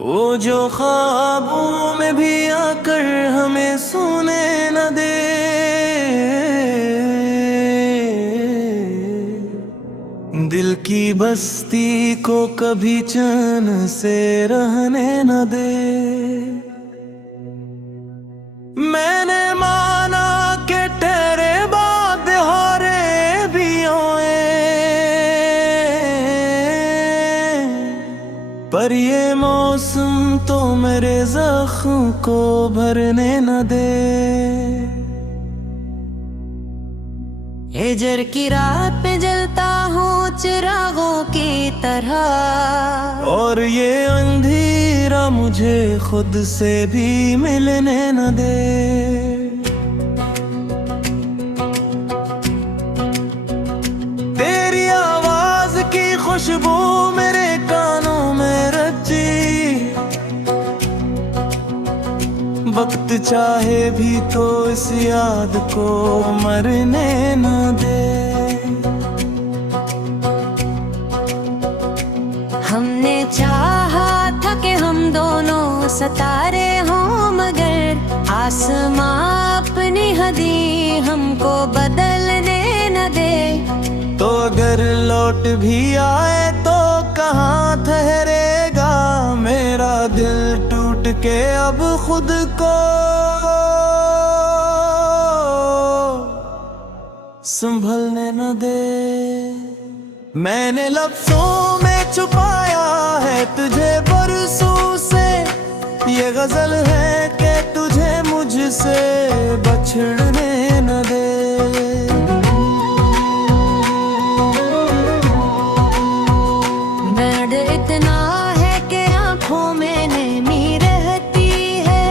वो जो ख्वाबों में भी आकर हमें सोने न दे, दिल की बस्ती को कभी चैन से रहने न दे। मैंने माना कि तेरे बाद हारे भी आए, पर ये मौसम तो मेरे जख्म को भरने न दे। हिजर की रात पे जलता हूँ चिरागों की तरह, और ये अंधेरा मुझे खुद से भी मिलने न दे। तेरी आवाज की खुशबू मेरे कानों में रची, वक्त चाहे भी तो इस याद को मरने न दे। हमने चाहा था कि हम दोनों सितारे हों, मगर आसमां अपनी हदी हमको बदलने न दे। तो अगर लौट भी आए तो कहाँ ठहरेगा मेरा दिल टूट के अब खुद को संभलने न दे। मैंने लफ्जों में छुपाया है तुझे बरसों से, ये गजल है कि तुझे मुझसे बछड़ने न दे। दर्द इतना है कि आंखों में नमी रहती है,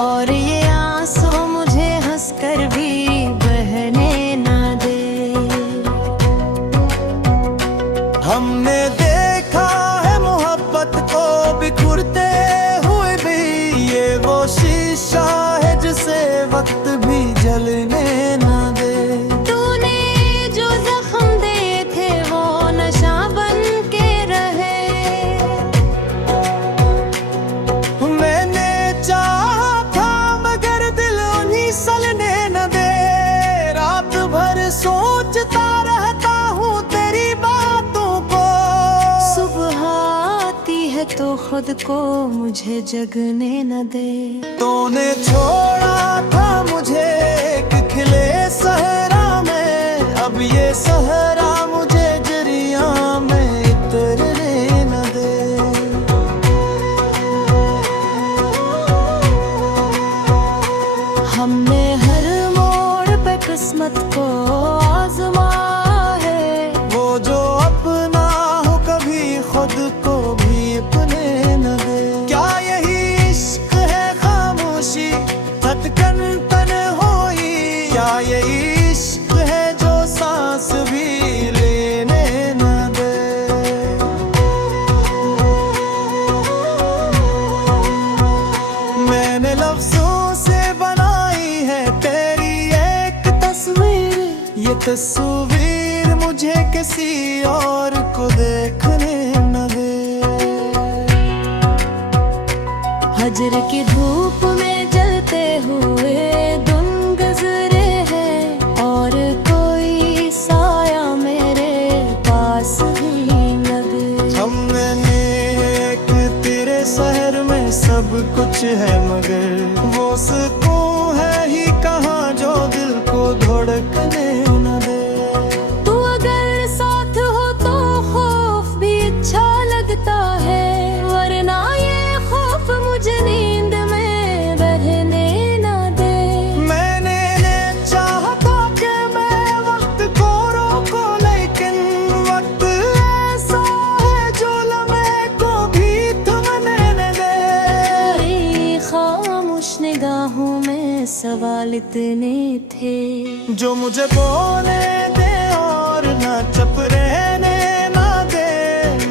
और ये आंसू मुझे हंसकर भी बहने न दे। हमने देखा है मोहब्बत को बिखरते हुए भी, ये वो शीशा है जिसे वक्त भी जलने न दे। तूने जो जख्म दिए थे वो नशा बन के रहे, मैंने चाहा था मगर दिल उन्हीं सलने न दे। रात भर सोचता रहता हूँ तेरी बातों को, सुबह आती है तो खुद को मुझे जगने न दे। तूने छोड़ा था मुझे एक खिले सहरा में, अब ये सहरा मुझे जरिया में उतरने न दे। हमने हर मोड़ पे किस्मत को आजमा है, वो जो अपना हो कभी खुद को भी अपने न दे। क्या यही इश्क है खामोशी धड़कन तन्हाई, क्या यही इश्क है जो सांस भी लेने न दे। मैंने लफ्जों से बनाई है तेरी एक तस्वीर, ये तस्वीर मुझे किसी और को देखने न दे। हजर की धूप में जलते हुए दिन गुजरे हैं, और कोई साया मेरे पास ही न दे। हमने एक तेरे शहर में सब कुछ है, मगर वो सुकून है ही कहाँ जो दिल को धड़कने न दे। तू अगर साथ हो तो खौफ भी अच्छा लगता है, वरना ये खौफ मुझे नींद में बहने न दे। मैंने चाहा था कि मैं वक्त को रोको, लेकिन वक्त ऐसा है जो लम्हे को भी थमने न दे। तेरी खामोश निगाहों में सवाल इतने थे, जो मुझे बोले दे और ना चुप रहने ना दे।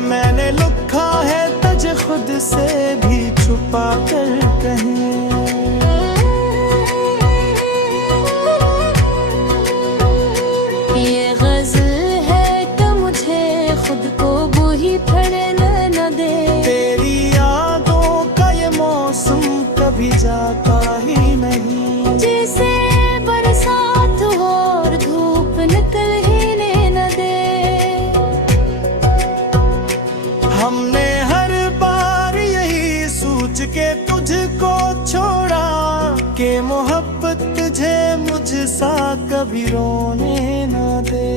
मैंने लिखा है तुझे खुद से भी छुपा कर कहीं। ये गजल है कि मुझे खुद को बूही पड़ने न दे। तेरी याद के मोहब्बत तुझे मुझसा कभी रोने न दे।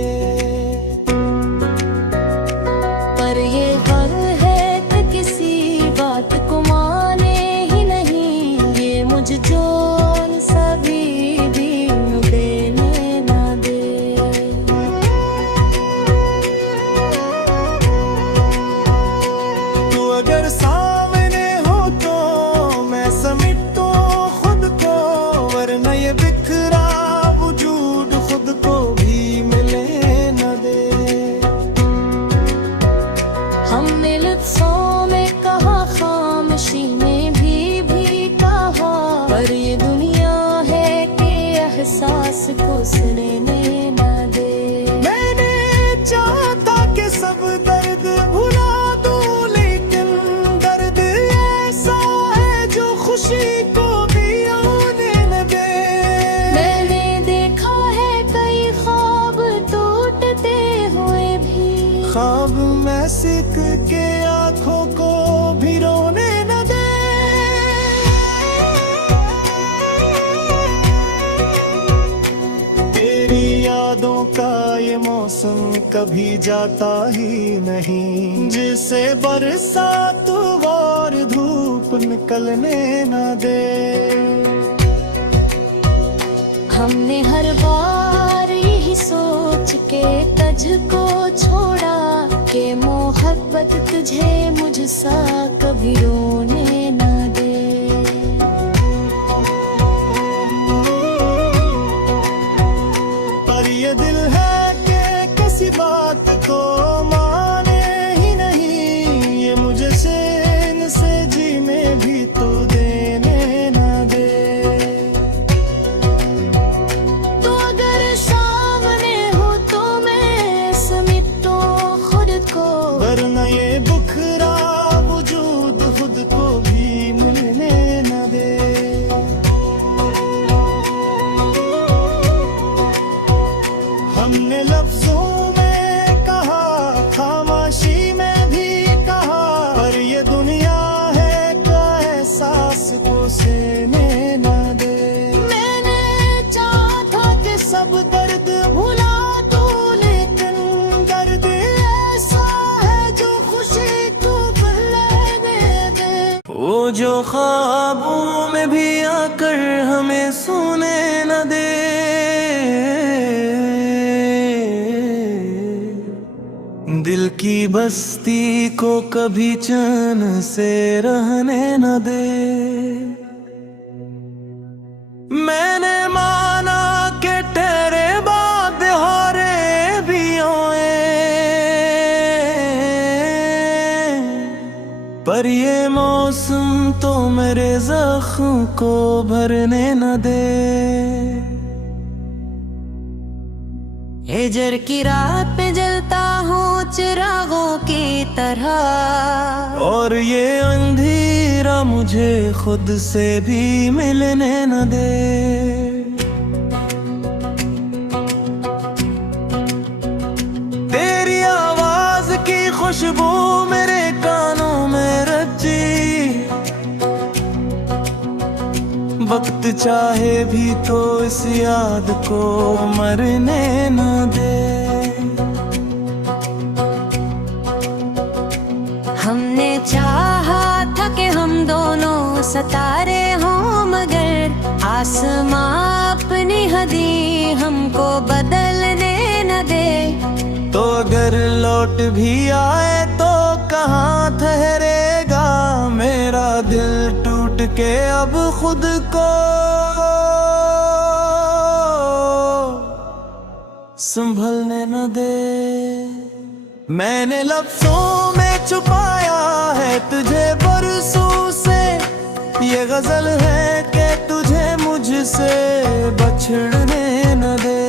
पर ये गम है कि किसी बात को माने ही नहीं, ये मुझ जोन सभी भी देने न दे। तू अगर सामने हो तो मैं समेटूं खुद को, वरना ये बिखरा वजूद खुद को भी मिले न दे। हमने लफ्ज़ों में कहा, खामोशी में भी कहा, पर ये दुनिया है कि एहसास को सुनने न दे। मैंने चाहा था कि सब दर्द भुला दूं, लेकिन दर्द ऐसा है जो खुशी को भी आने न दे। मैंने देखा है कई ख्वाब टूटते हुए भी, ख्वाब में सिक के आंखों को भी रोने न दे। तेरी यादों का ये मौसम कभी जाता ही नहीं, जिसे बरसात और धूप निकलने न दे। हमने हर बार यही सोच के तुझको छोड़ा कि मोहब्बत तुझे मुझसा कभी रोने न दे। पर ये दिल है कि किसी बात को माने ही नहीं, ये मुझे चैन से जीने भी तो देने न दे। तो अगर सामने हो तो मैं समेटूं खुद को, वरना ये बुखरा वजूद खुद को भी मिलने न दे। हमने लफ्जों में कहा, खामोशी में भी कहा, पर ये दुनिया है का एहसास को सहने न दे। मैंने चाहा था कि सब दर्द भुला दूं, लेकिन दर्द ऐसा है जो खुशी को लेने दे। वो जो ख्वाबों में भी आकर हमें सोने न दे। दिल की बस्ती को कभी चैन से रहने न दे। मैंने माना कि तेरे बाद हारे भी आए, पर ये मौसम तो मेरे जख्म को भरने न दे। हिजर की रात पे जलता हूँ चिरागों की तरह, और ये अंधेरा मुझे खुद से भी मिलने न दे। तेरी आवाज की खुशबू मेरे कानों में रची, वक्त चाहे भी तो इस याद को मरने न दे। हमने चाहा था कि हम दोनों सितारे हों, मगर आसमां अपनी हदी हमको बदलने न दे। तो अगर लौट भी आए तो कहाँ ठहरेगा मेरा दिल टूट के अब खुद को संभलने न दे। मैंने लफ्जों में छुपाया है तुझे बरसों से, ये गजल है कि तुझे मुझसे बछड़ने न दे।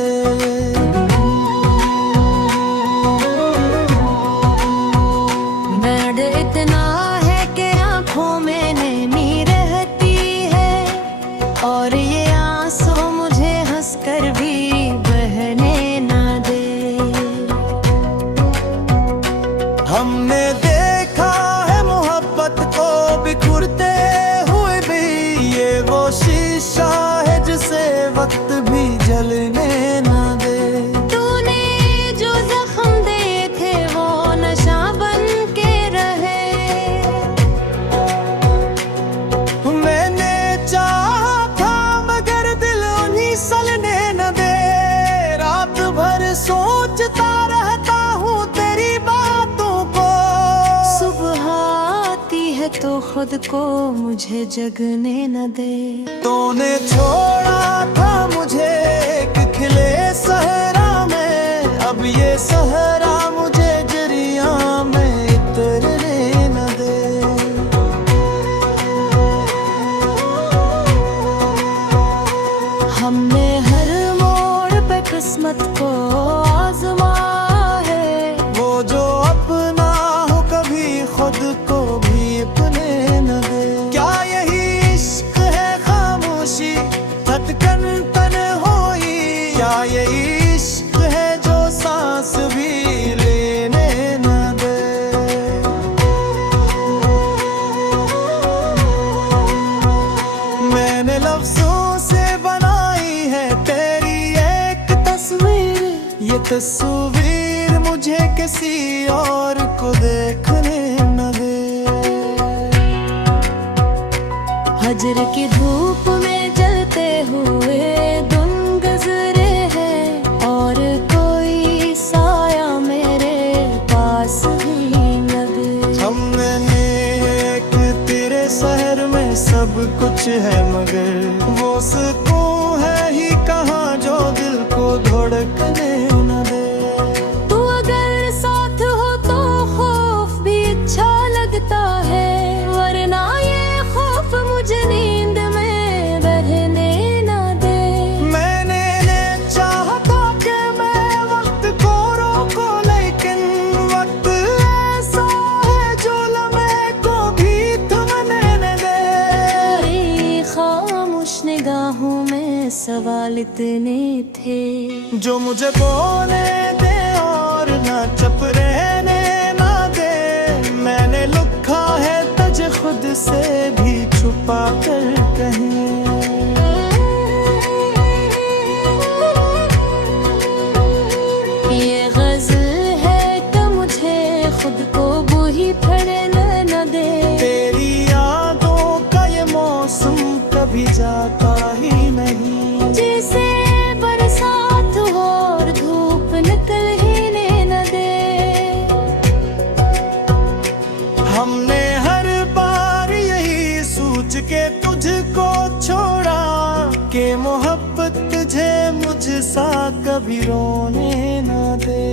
दर्द इतना है कि आंखों में नमी रहती है, और ये आंसू मुझे हंसकर भी बहने न दे। हमने देखा है मोहब्बत को बिखरते हुए भी, ये वो शीशा खुद को मुझे जगने न दे। तूने छोड़ा था मुझे एक खिले सहरा में, अब ये सहरा मुझे जरिया में उतरने न दे। हमने हर मोड़ पे किस्मत को आजमाया है, वो जो अपना हो कभी खुद को भी अपने न दे। क्या यही इश्क है खामोशी धड़कन तन्हाई, क्या यही इश्क है जो सांस भी लेने न दे। मैंने लफ्जों से बनाई है तेरी एक तस्वीर, ये तस्वीर मुझे किसी और को देखने न दे। हजर की धूप में जलते हुए दिन गुजरे हैं, और कोई साया मेरे पास ही न दे। हमने एक तेरे शहर में सब कुछ है, मगर वो सुकून है ही कहाँ जो दिल को धड़कने न दे। तू अगर साथ हो तो खौफ भी अच्छा लगता है, वरना ये खौफ मुझे नींद में बहने न दे। मैंने चाहा था कि मैं वक्त को रोको, लेकिन वक्त ऐसा है जो लम्हे को भी थमने न दे। तेरी खामोश निगाहों में सवाल इतने थे, जो मुझे बोले दे और ना चुप रहने ना दे। मैंने लिखा है तुझे खुद से भी छुपा कर कहीं। ये गज़ल है कि मुझे खुद को बूही फड़ने न दे। तेरी यादों का ये मौसम कभी जाता ही नहीं, जैसे बरसात हो और धूप निकल ही न दे। हमने हर बार यही सोच के तुझको छोड़ा कि मोहब्बत तुझे मुझसा कभी रोने न दे।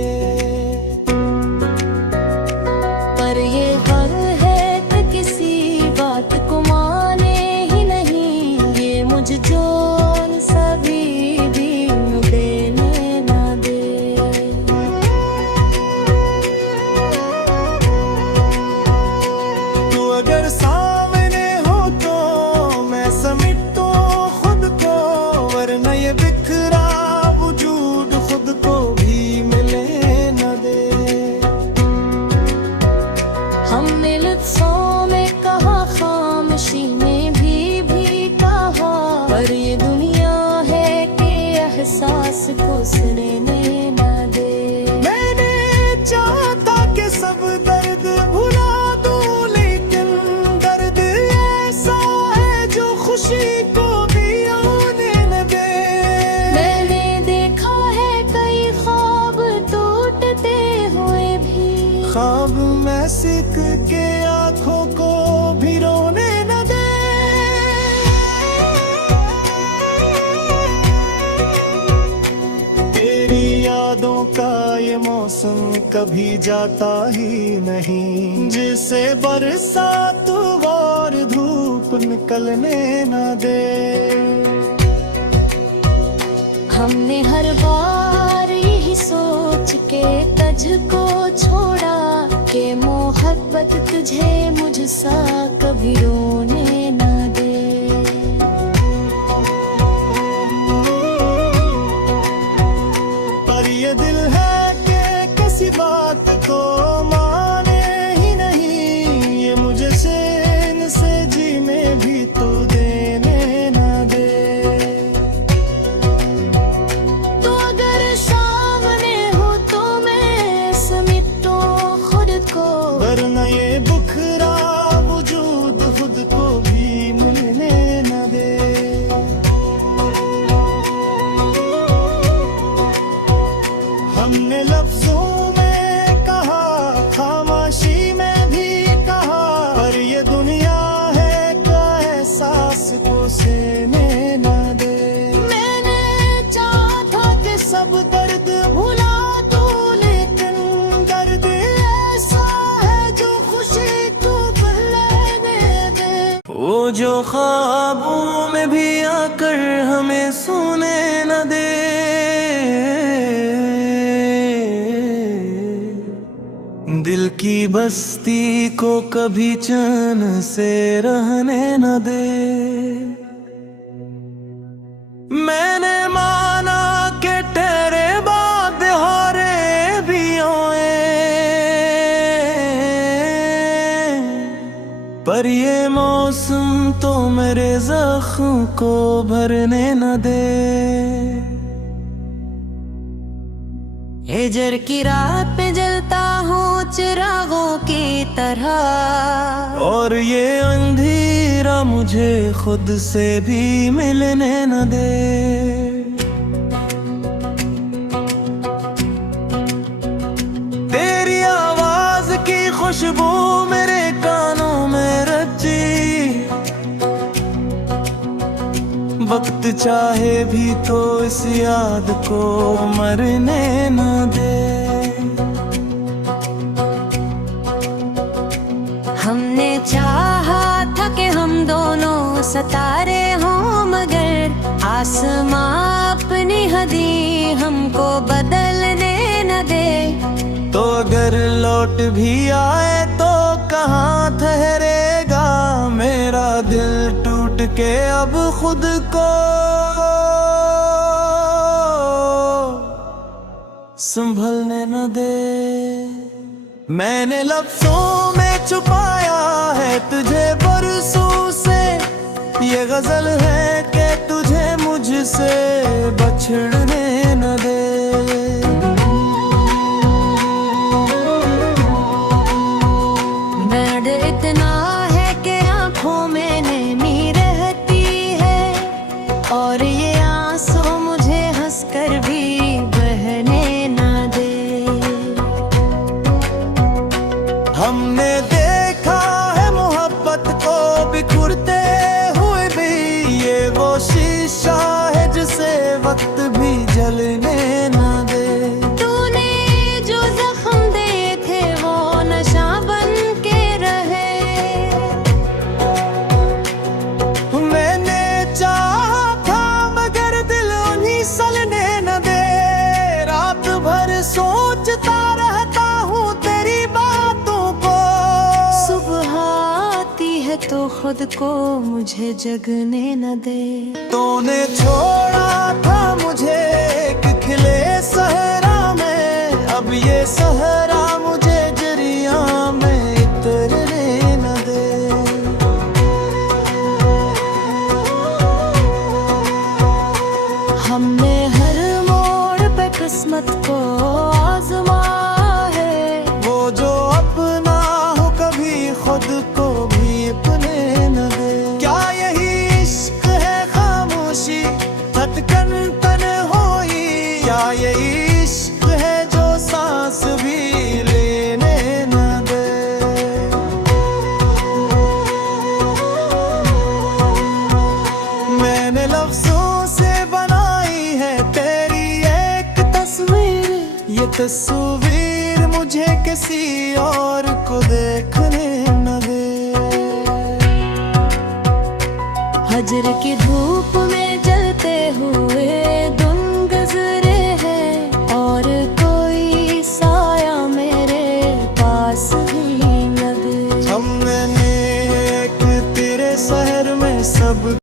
पर ये गम है कि किसी बात को माने ही नहीं, ये मुझ जोन सभी भी देने न दे। तू अगर सामने हो तो मैं समेटूं खुद को, वरना ये बिखरा वजूद खुद को भी मिले न दे। हमने लफ्ज़ों में कहा, खामोशी में भी कहा, पर ये दुनिया है कि एहसास को सुनने न दे। मैंने चाहा था कि सब दर्द भुला दूं, लेकिन दर्द ऐसा है जो खुशी को भी आने न दे। मैंने देखा है कई ख्वाब टूटते हुए भी, ख्वाब में सीख के आंखों को भी रोने न दे। तेरी यादों का ये मौसम कभी जाता ही नहीं, जिसे बरसात और धूप निकलने न दे। हमने हर बार यही सोच के तुझको छोड़ा कि मोहब्बत तुझे मुझसा कभी रोने न दे। पर ये दिल है कि किसी बात को माने ही नहीं, ये मुझे चैन से जीने भी तो देने न दे। तो अगर सामने हो तो मैं समेटूं खुद को, वरना ये बुखरा वजूद खुद को वो जो ख्वाबों में भी आकर हमें सोने न दे, दिल की बस्ती को कभी चैन से रहने न दे। मैंने माना कि तेरे बाद हारे भी आए, पर ये मौसम तो मेरे जख्म को भरने न दे। हिजर की रात पे जलता हूँ चिरागों की तरह, और ये अंधेरा मुझे खुद से भी मिलने न दे। तेरी आवाज की खुशबू मेरे कानों में रची, वक्त चाहे भी तो इस याद को मरने न दे। हमने चाहा था कि हम दोनों सितारे हों, मगर आसमां अपनी हदी हमको बदलने न दे। तो अगर लौट भी आए तो कहाँ ठहरेगा मेरा दिल टूट के अब खुद को संभलने न दे। मैंने लफ्जों में छुपाया है तुझे बरसों से, ये गजल है कि तुझे मुझसे बछड़ने न दे। दर्द इतना है कि आंखों में नमी रहती है, और ये आंसू मुझे हंसकर भी बहने न दे। हमने देखा है मोहब्बत को बिखरते हुए भी, ये वो शीशा है जिसे वक्त भी जलने न दे। तूने जो जख्म दिए थे वो नशा बन के रहे, मैंने चाहा था मगर दिल उन्हीं सलने न दे। रात भर सोचता रहता हूँ तेरी बातों को, सुबह आती है तो खुद को मुझे जगने न दे। तूने छोड़ा था मुझे एक खिले सहरा में, अब ये सहरा मुझे जरिया में उतरने न दे। हमने हर मोड़ पे किस्मत को आजमाया है, वो जो अपना हो कभी खुद को भी अपने न दे। क्या यही इश्क है खामोशी धड़कन तन्हाई, क्या यही इश्क है जो सांस भी लेने न दे। मैंने लफ्जों से बनाई है तेरी एक तस्वीर, ये तस्वीर मुझे किसी और को देखने न दे। हजर की धूप में जलते हुए दिन गुजरे हैं, और कोई साया मेरे पास भी न दे। हमने एक तेरे शहर में सब